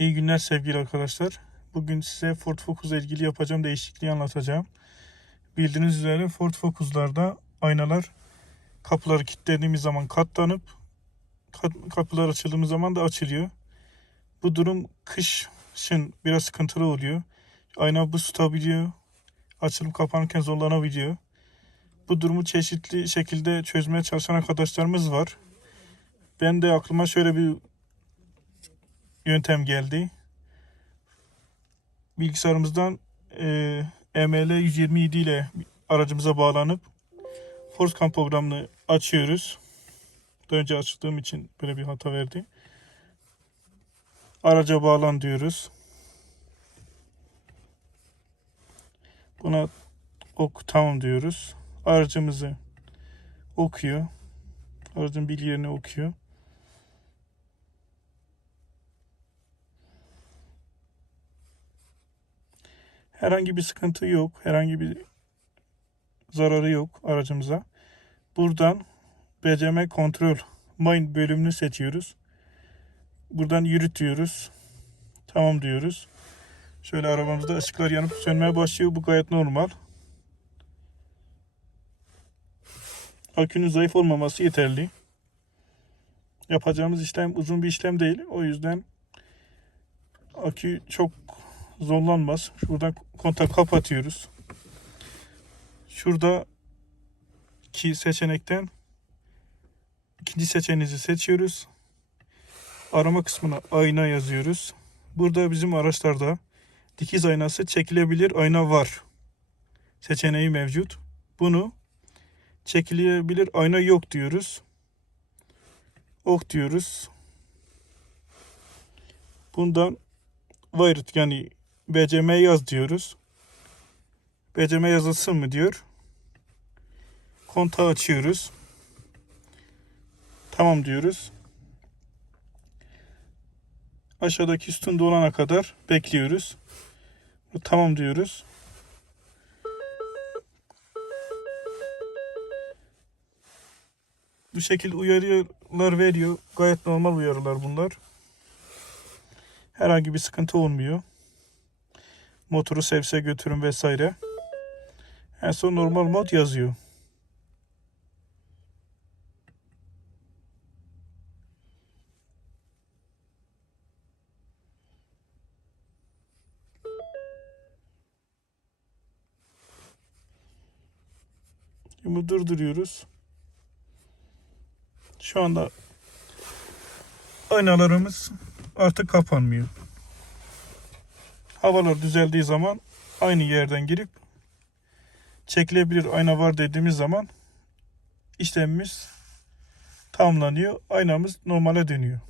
İyi günler sevgili arkadaşlar. Bugün size Ford Focus'la ilgili yapacağım değişikliği anlatacağım. Bildiğiniz üzere Ford Focus'larda aynalar kapıları kilitlediğimiz zaman katlanıp kat- kapılar açıldığımız zaman da açılıyor. Bu durum kışın biraz sıkıntılı oluyor. Ayna buz tutabiliyor. Açılıp kapanırken zorlanabiliyor. Bu durumu çeşitli şekilde çözmeye çalışan arkadaşlarımız var. Ben de aklıma şöyle bir yöntem geldi. Bilgisayarımızdan e, ML 127 ile aracımıza bağlanıp ForceCam programını açıyoruz. Daha önce açtığım için böyle bir hata verdi. Araca bağlan diyoruz. Buna ok tamam diyoruz. Aracımızı okuyor. Aracın bilgilerini okuyor. Herhangi bir sıkıntı yok. Herhangi bir zararı yok aracımıza. Buradan BCM kontrol main bölümünü seçiyoruz. Buradan yürütüyoruz. Tamam diyoruz. Şöyle arabamızda ışıklar yanıp sönmeye başlıyor. Bu gayet normal. Akünün zayıf olmaması yeterli. Yapacağımız işlem uzun bir işlem değil. O yüzden akü çok zorlanmaz. Şuradan kontak kapatıyoruz. Şurada ki seçenekten ikinci seçeneğinizi seçiyoruz. Arama kısmına ayna yazıyoruz. Burada bizim araçlarda dikiz aynası çekilebilir ayna var seçeneği mevcut. Bunu çekilebilir ayna yok diyoruz. Ok diyoruz. Bundan wired yani BCM yaz diyoruz. BCM yazılsın mı diyor. Kontağı açıyoruz. Tamam diyoruz. Aşağıdaki sütunda olana kadar bekliyoruz. Tamam diyoruz. Bu şekilde uyarılar veriyor. Gayet normal uyarılar bunlar. Herhangi bir sıkıntı olmuyor. Motoru sevse götürün vesaire. En son normal mod yazıyor. Şimdi durduruyoruz. Şu anda aynalarımız artık kapanmıyor. Havalar düzeldiği zaman aynı yerden girip çekilebilir ayna var dediğimiz zaman işlemimiz tamamlanıyor. Aynamız normale dönüyor.